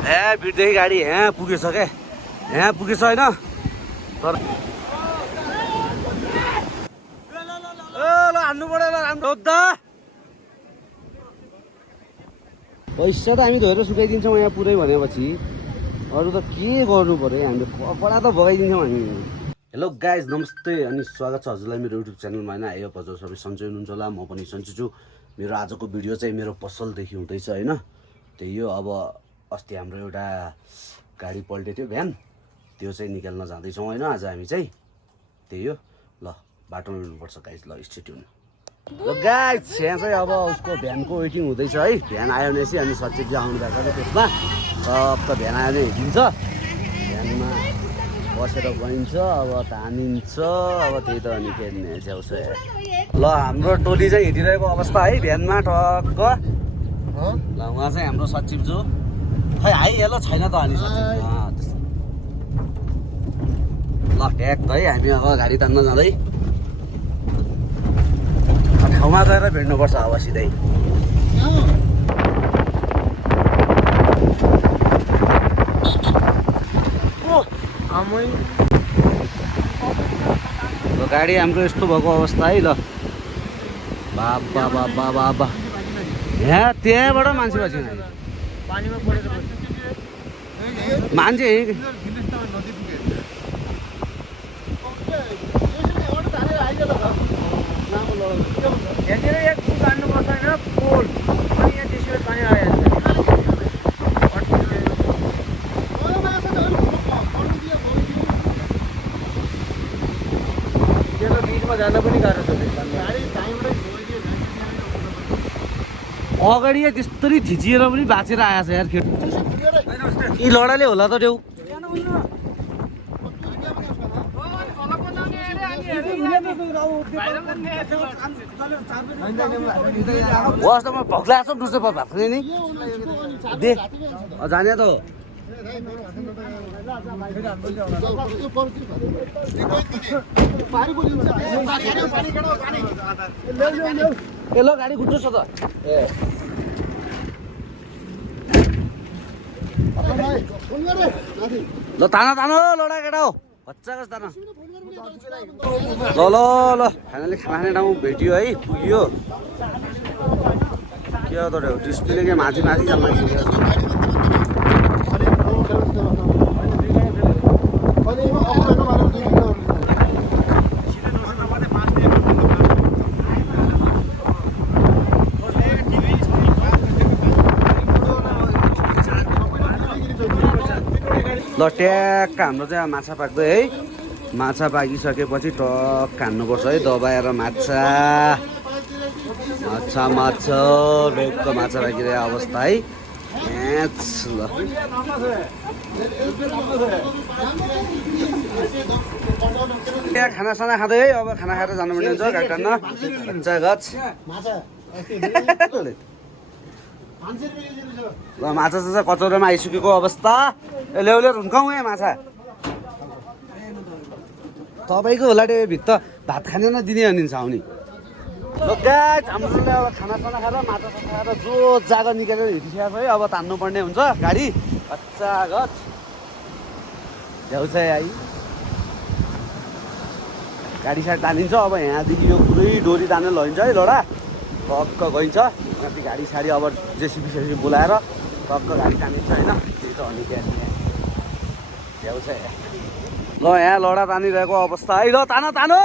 भिडदेखि गाडी यहाँ पुगेछ क्या, यहाँ पुगेछ होइन तर ल हान्नु पऱ्यो ल राम्रो पैसा त हामी धोएर सुकाइदिन्छौँ यहाँ पुरै भनेपछि अरू त के गर्नु पऱ्यो हामीले कपडा त भगाइदिन्छौँ हामी। हेलो गाइज नमस्ते अनि स्वागत छ हजुरलाई मेरो युट्युब च्यानलमा होइन। आयो हजुर सबै सन्चै हुनुहुन्छ होला, म पनि सन्चै छु। मेरो आजको भिडियो चाहिँ मेरो पसलदेखि हुँदैछ होइन। त्यही हो, अब अस्ति हाम्रो एउटा गाडी पल्टेको थियो भ्यान, त्यो चाहिँ निकाल्न जाँदैछौँ होइन आज हामी चाहिँ। त्यही हो, ल बाटोमा हिँड्नुपर्छ गाइज, ल स्टे ट्युन। ल गाइज यहाँ चाहिँ अब उसको भ्यानको वेटिङ हुँदैछ है। भ्यान आयो भनेपछि अनि सचिवजी आउनु भएको छ, त्यसमा टक्क भ्यान आयो भने हिँडिन्छ, भ्यानमा बसेर गइन्छ, अब तानिन्छ, अब त्यही त अनि के झ्याउँछ। ल हाम्रो टोली चाहिँ हिँडिरहेको अवस्था है भ्यानमा टक्क। ल उहाँ चाहिँ हाम्रो सचिवजू, खै आइहाल्यो छैन त अनि सचिव। ल ट्याक है हामी अब गाडी तान्न जाँदै ठाउँमा गएर भेट्नुपर्छ अब सिधै। गाडी हाम्रो यस्तो भएको अवस्था है। ल बाबा बाबा बाबा यहाँ त्यहाँबाट मान्छे बसेन, मान्छे यहाँनिर एक पुल काट्नुपर्छ होइन, पोल अनि यहाँ त्यसरी पानी आइहाल्छ। त्यो बिचमा जान पनि गाह्रो छ। अगाडि त्यस्तरी थिचिएर पनि बाँचेर आएछ यार। यी लडाले होला त देऊ वास्तवमा भग्ला छ दुसरो भएको नि दे जाने त ए ल गाडी खुट्टो छ त ल ताना तानो लडा केटा हो बच्चा कस्तो ताना। ल ल ल फाइनली खाना ठाउँ भेटियो है, पुग्यो के हो त डिस्प्ले के माथि माथि जान लाग्यो। ल ट्याक्क हाम्रो चाहिँ माछा पाक्दै है। माछा पाकिसकेपछि टक्क हान्नुपर्छ है दबाएर माछा। माछा माछा ढोक्क माछा पाकिरहेको अवस्था है। ल त्यहाँ खानासाना खाँदै है, अब खाना खाएर जानुपर्ने हुन्छ गाडी टान्न मजा गछ। ल माछा साछा कचौरामा आइसकेको अवस्था। ल्याउ ल्याउ हुन्काउँ यहाँ माछा तपाईँको होला भित्र भात खानेन दिने भनिन्छ आउने। ल गाइस हाम्रोले अब खानासाना खाएर माछा साछा खाएर जो जागा निकालेर हिँडिसकेको छ है। अब तान्नुपर्ने हुन्छ गाडी कच्चा गछ ल्याउँछ है। गाडी साडी तानिन्छ अब यहाँदेखि यो पुरै डोरी तानेर लैन्छ है लडा टक्क गइन्छ। माथि गाडी साडी अब जेसिबी सेसिबी बोलाएर टक्क गाडी तानिन्छ होइन। त्यही त अनि क्या ल्याउँछ ल यहाँ लडा तानिरहेको अवस्था है। ल तानो तानो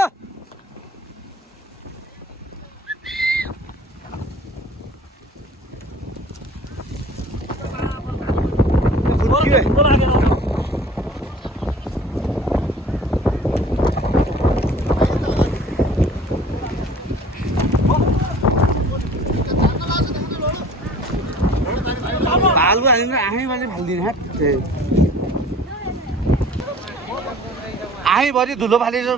भालु हाल्नु आफैबाटै फालिदिने हात आफैभरि धुलो फालेर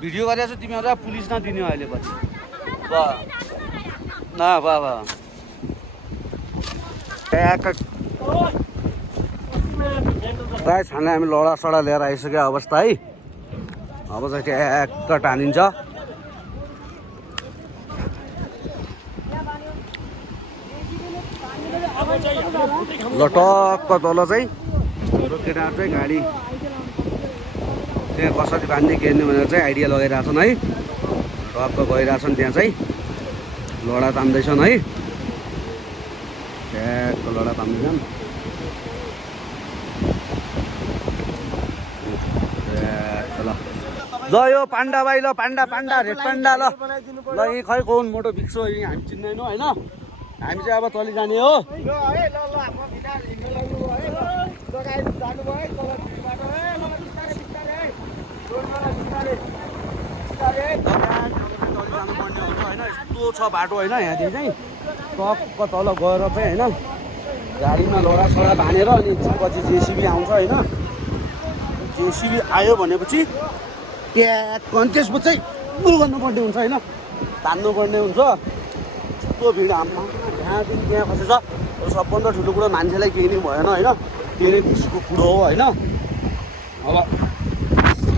भिडियो गरेर तिमीहरू पुलिस नदिने अहिले पछि न बाबा प्रायः छाने हामी लडा सडा लिएर आइसक्यो अवस्था है। अब चाहिँ ट्याक्क टानिन्छ। ल टक्क तल चाहिँ हाम्रो केटाहरू चाहिँ गाडी त्यहाँ कसरी बाँध्ने के हेर्ने भनेर चाहिँ आइडिया लगाइरहेछन् है। टक्क गइरहेछन् त्यहाँ चाहिँ लडा तान्दैछन् है। ट्याक्क लडा तान्दैछन्। ल यो पाण्डा भाइ ल पाण्डा रेड पाण्डा ल यी खै कौन मोटो बिक्सो हामी चिन्दैनौँ होइन। हामी चाहिँ अब तलि जाने हो। जानुपर्ने हुन्छ होइन। यस्तो छ बाटो होइन यहाँदेखि चाहिँ टक्क तल गएर चाहिँ होइन गाडीमा लडासडा बाँधेर अनि पछि जेसिबी आउँछ होइन। जेसिबी आयो भनेपछि ट्याक्क अनि त्यसपछि चाहिँ उ गर्नुपर्ने हुन्छ होइन। तान्नुपर्ने हुन्छ। यस्तो भिड आम्मा यहाँदेखि त्यहाँ खसेछ। सबभन्दा ठुलो कुरो मान्छेलाई केही नै भएन होइन। त्यो नै खुसीको कुरो हो होइन। अब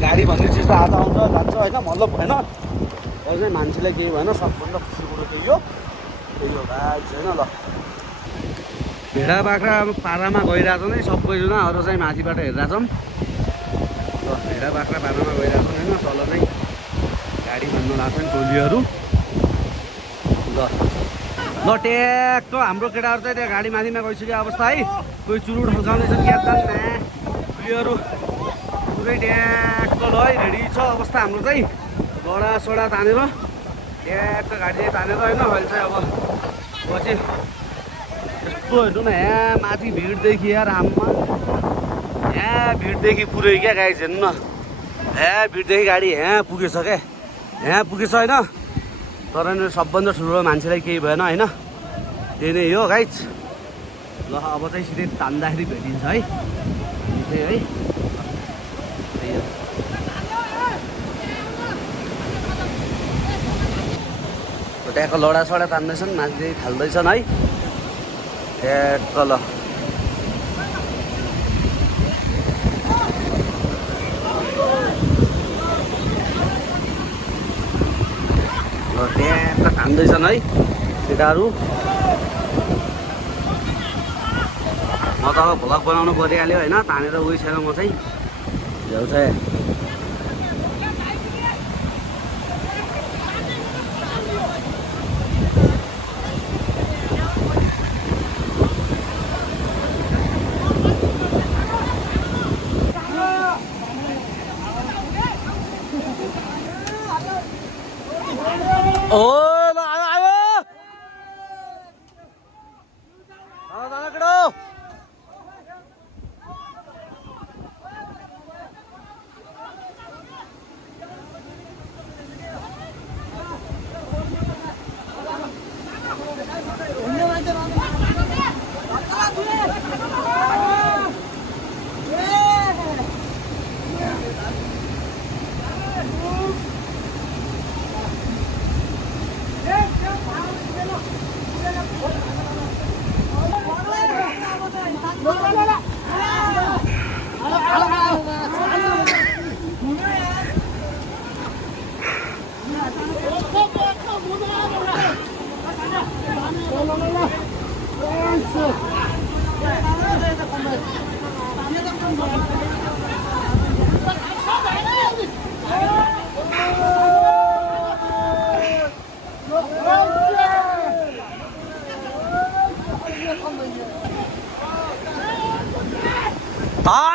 गाडी भन्ने चिज त आधा आउँछ जान्छ होइन मतलब भएन। तर चाहिँ मान्छेलाई केही भएन। सबभन्दा खुसी कुरो त्यही हो गाडी छैन। ल भेडा बाख्रा अब पारामा गइरहेछन् है सबैजना। अरू चाहिँ माथिबाट हेरिरहेछौँ। ल भेडा बाख्रा पारामा गइरहेछन् होइन। तल चाहिँ गाडी बाँध्न लाग्छन् टोलीहरू। ल ट्याक्क हाम्रो केटाहरू चाहिँ त्यहाँ गाडी माथिमा गइसक्यो अवस्था है। कोही चुरुट फल्काउँदैछन् क्याप्टन उयोहरू पुरै ट्याक्क ल है रेडी छ अवस्था हाम्रो चाहिँ। लडासडा तानेर ट्याक्क गाडी चाहिँ तानेर होइन। अहिले चाहिँ अब पछि यस्तो हेर्नु न यहाँ माथि भिडदेखि यार आम्मा यहाँ भिडदेखि पुरै क्या गाइज हेर्नु न। यहाँ भिडदेखि गाडी यहाँ पुगेछ क्या यहाँ पुगेछ होइन। तर सबभन्दा ठुलो मान्छेलाई केही भएन होइन। त्यही नै हो गाइज। ल अब चाहिँ सिधै तान्दाखेरि भेटिन्छ है त्यही है। ट्याक्क लडासडा तान्दैछन् मान्छे थाल्दैछन् है। ट्याक्क ल ट्याक्क तान्दैछन् है केटाहरू। म त अब भ्लग बनाउनु परिहाल्यो होइन। तानेर उयो छैन म चाहिँ ल्याउँछ। ओ ल आयो आयो केटो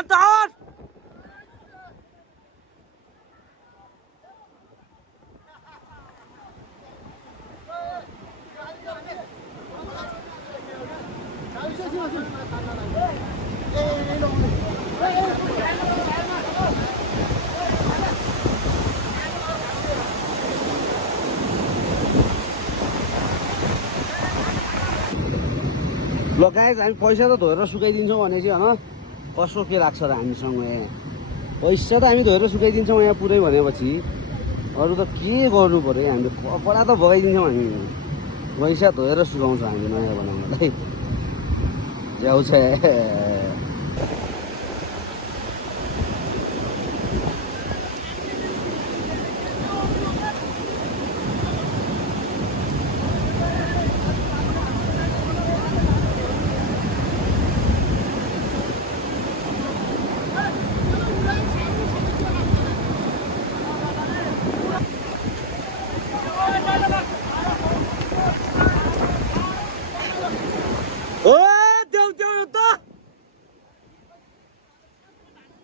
tahan. ल गाइज हामी पैसा त धोएर सुकाइदिन्छौँ भनेपछि होइन कसो के लाग्छ र हामीसँग पैसा त हामी धोएर सुकाइदिन्छौँ यहाँ पुरै भनेपछि अरू त के गर्नु पर्यो हामीले कपडा त बगाइदिन्छौँ हामी पैसा धोएर सुकाउँछ हामी नयाँ बनाउनलाई ल्याउँछ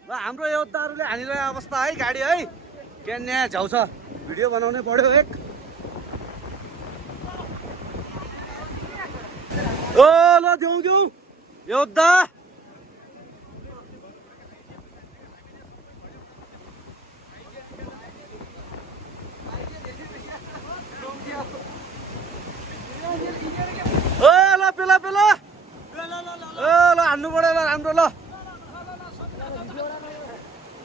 ल हाम्रो योद्धाहरूले हानिरहेको अवस्था है गाडी है के न्याय झ्याउँछ भिडियो बनाउनै पर्यो एक ओ ल देऊ देऊ योद्धा ओ ल पेला पेला ओ ल हान्नु पर्यो ल राम्रो ल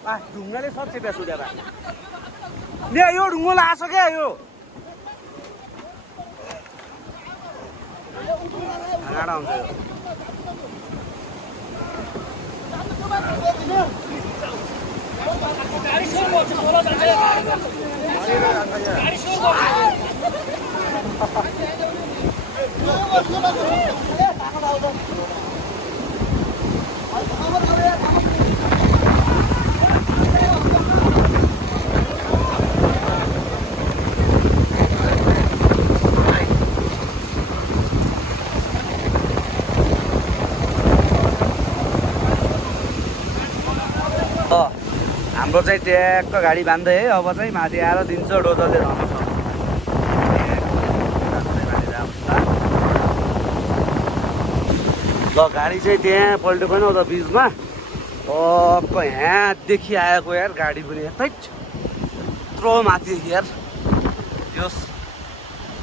ढुङ्गाले सर्छ बिहा सुधेर यो ढुङ्गालाई आछ क्या यो भाँडा हुन्छ हाम्रो चाहिँ ट्याक्क गाडी बान्दै है अब चाहिँ माथि आएर दिन्छ डोजरले धर्नु ल गाडी चाहिँ त्यहाँ पल्टेको न उता बिचमा टक्क यहाँदेखि आएको यार गाडी पनि यतै यत्रो माथि यार यस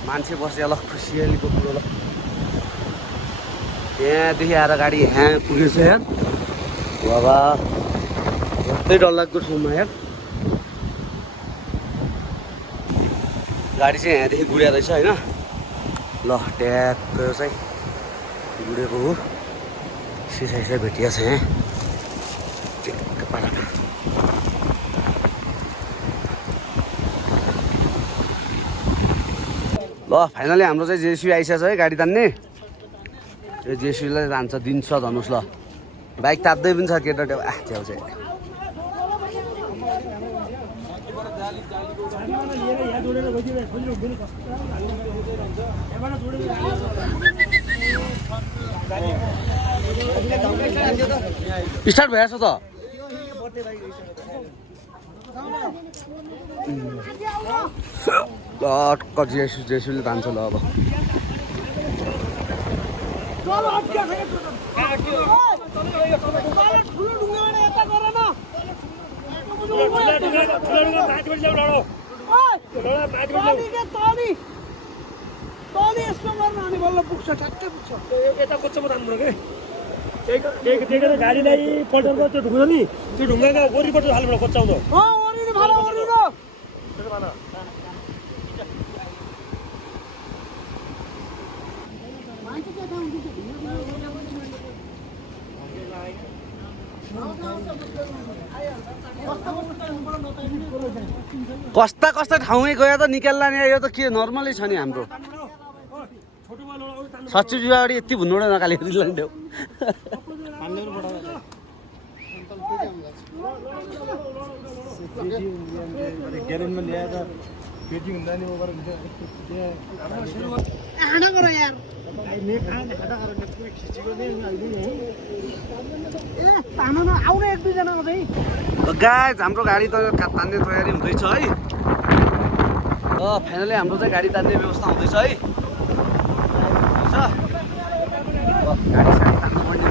मान्छे बस्यो ल खुसियालीको कुरो ल त्यहाँदेखि आएर गाडी यहाँ पुगेछ यार बाबा यस्तै डरलाग्दो ठाउँमा यार गाडी चाहिँ यहाँदेखि गुडिया रहेछ होइन ल ट्याक्क यो चाहिँ गुडेको हो सिसा भेटिया छ यहाँ ट्याक्क पालामा ल फाइनली हाम्रो चाहिँ जेसिबी आइसकेको छ है गाडी तान्ने यो जेसिबीलाई जान्छ दिन्छ धनुष ल बाइक तात्दै पनि छ केटा छेउ चाहिँ स्टार्ट भएछ त जेसुले तान्छ ल अब गाडीलाई पल्टाउनु त्यो ढुङ्गा नि त्यो ढुङ्गाको वरिपट्टि हाल्नु कोच्याउँदो कस्ता कस्ता ठाउँमै गयो त निकाल्ला नि यो त के नर्मलै छ नि हाम्रो सच्ची जुवाडी यति भन्नुबाट नकालेको दिलान्थ्यो गाइस हाम्रो गाडी त तान्ने तयारी हुँदैछ है फाइनली हाम्रो चाहिँ गाडी तान्ने व्यवस्था हुँदैछ है गाडी साडी तान्नु पर्ने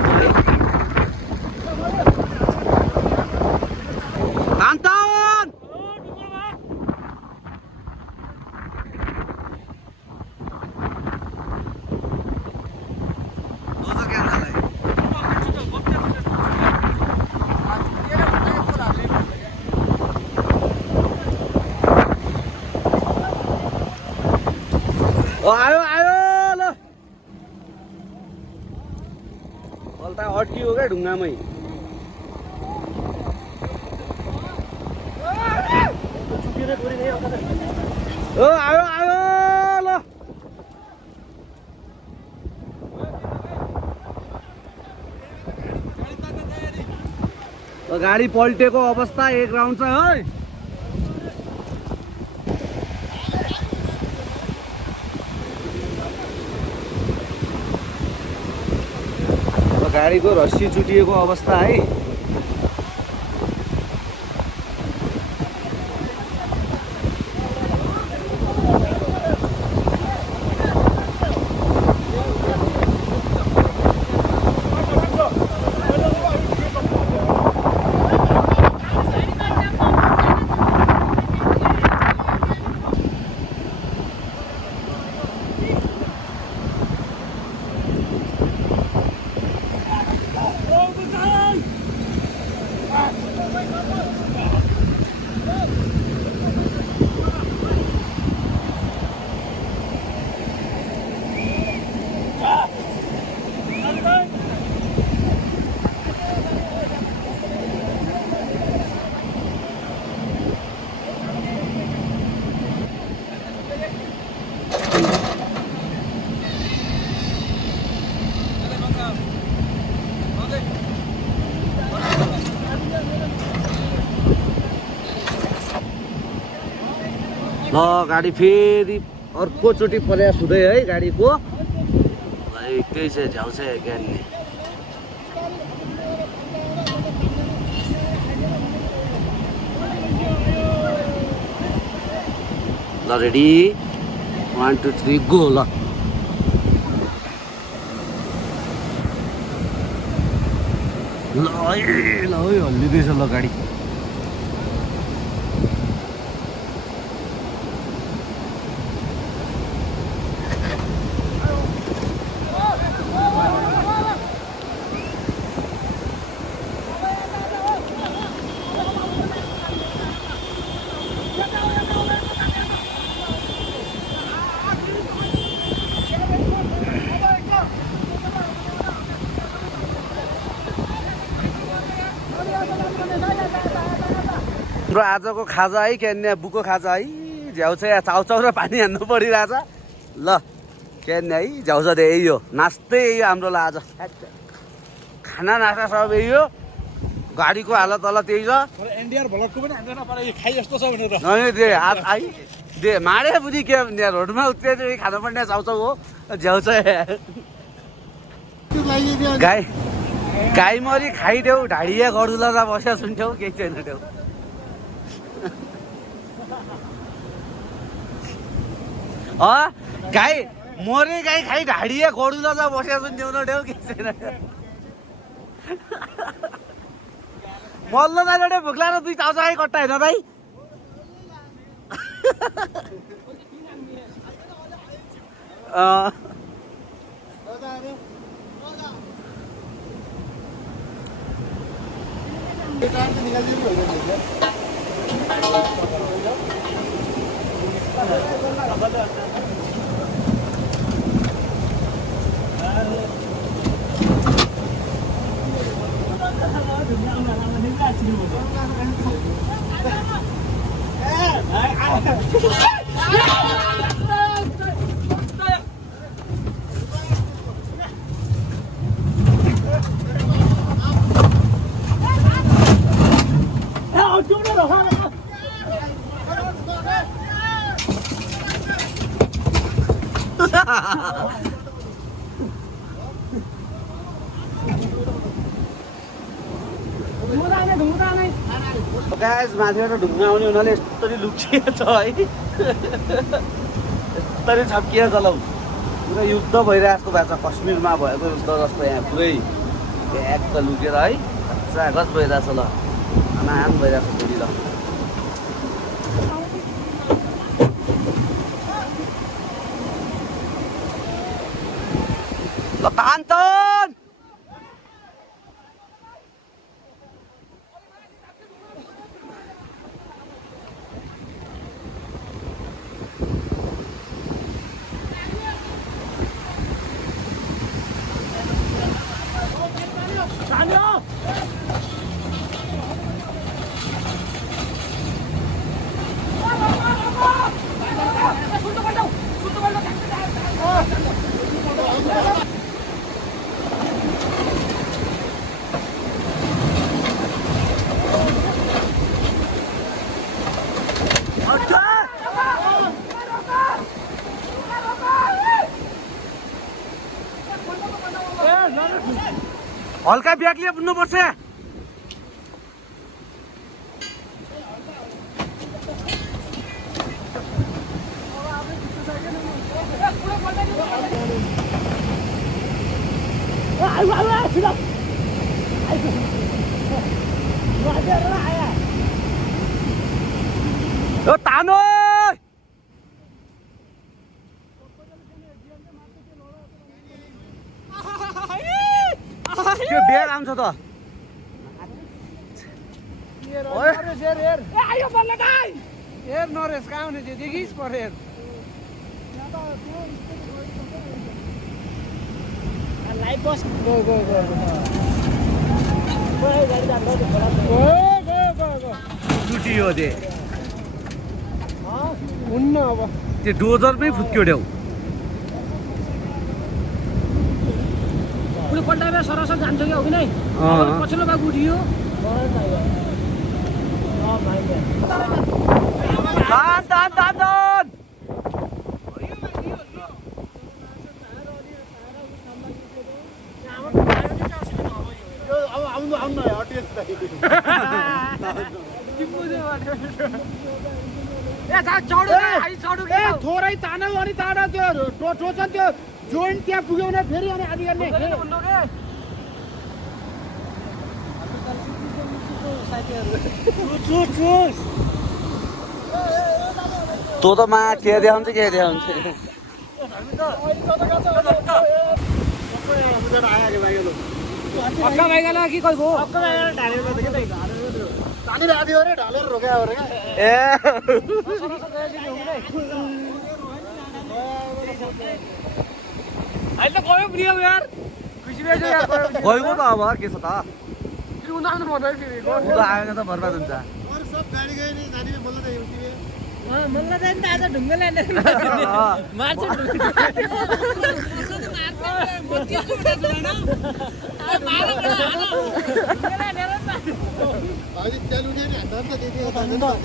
आयो आयो ल पल्टा अड्कियो क्या ढुङ्गामै आयो आयो ल गाडी पल्टेको अवस्था एक राउन्ड छ है गाडीको रस्सी चुटिएको अवस्था है ल गाडी फेरि अर्कोचोटि प्रयास हुँदै है गाडीको त्यही छ झ्याउ छ ज्ञानले ल रेडी 1 2 3 गो ल हल्लिँदैछ ल गाडी हाम्रो आजको खाजा है क्यान्या बुको खाजा है झ्याउ छ यहाँ चाउचाउ र पानी हान्नु परिरहेछ ल क्यान्या है झ्याउ छ यही हो नाच्दै यही हो हाम्रो ल आज खाना नास्ता सब यही हो गाडीको हालत तल त्यही छ एनडीआर भलकको पनि हान्दैन पर यो खाइ जस्तो छ भनेर दे आज आई दे माडे बुझी के यहाँ रोडमा उत्रिएर खानुपर्ने चाउचाउ हो झ्याउ छ गाई गाई मरी खाइदेऊ ढाडिया गडुला त बस्या सुन्थ्यौ केही छैन देऊ गाई मरे गाई खाइ ढाडिया गडुला त बस्या सुन्थ्यौ न देऊ केही छैन मल्ल दाइले भुक्ला र दुई चाउचाउ खाइ कट्टा होइन दाइ गाइस माथिबाट ढुङ्गा आउने हुनाले यस्तरी लुकिएको छ है यस्तरी छप्किया छ लौ पुरा युद्ध भइरहेको भएको छ कश्मीरमा भएको युद्ध जस्तो यहाँ पुरै एक त लुकेर है गज भइरहेछ ल आनाम भइरहेको छ फेरि ल कान्तन हल्का ब्याग लिएर बुझ्नुपर्छ तानो त्यो ब्याग आउँछ त नरेश कहाँ आउने त्यो देखिस् परेर बस टुटियो हुन्न अब त्यो डोजरमै फुत्क्यो ड्याउ पल्टाएर सरसर जान्छ कि हो कि नै पछिल्लो भाग उठियो थोरै तानौ अनि ताडा त्यो टोचन त्यो जोइन्ट त्यहाँ पुग्यो भने फेरि अनि आदि गर्ने तँ त मा के देखाउँछ अक्का भाइगाला कि कोही गो अक्का भाइगाला ढालेर त के तानी राति हो रे ढालेर रोक्या हो रे ए अहिले त गयो पनि यार खुसी भइसक्यो यार गएको त अब के छ त फेरि उनीहरू भन्दै फेरि उ त आएन त बर्बाद हुन्छ अरु सब गाडी गए नि जाने बोल्न त एउटी मल्ल जाने त आज ढुङ्गा ल्याएर मार्छ भाइ चालु नि हान्दा त दिदी त हान्दा त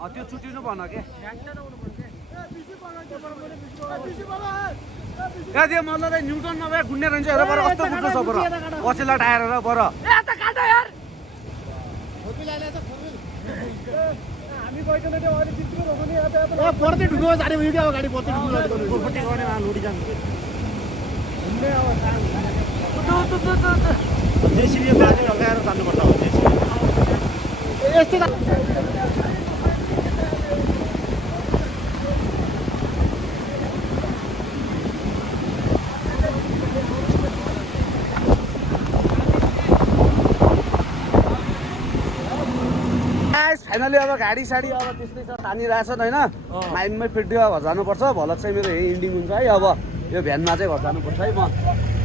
के त्यो छुट्टिनु भन के त्यो मतलब न्युटन नभए गुन्ने रहन्छ हेर बर कस्तो गुड्नु छ बर पछिल्ला टायर र बर हामी गइकन त्यो अलि चित्रो भएको नि ए पर्दै ढुङ्गा जाने भयो क्या गाडी पर्दै ढुङ्गा फुटे गर्ने लोडी जानु घुम्ने अब जेसीबी बाजे लगाएर जानुपर्छ हो जेसीबी यस्तो फाइनली अब गाडी साडी अब त्यस्तै छ तानिरहेछन् होइन माइममै फिट जानुपर्छ भलक चाहिँ मेरो यही इन्डिङ हुन्छ है अब यो भ्यानमा चाहिँ घर जानुपर्छ है म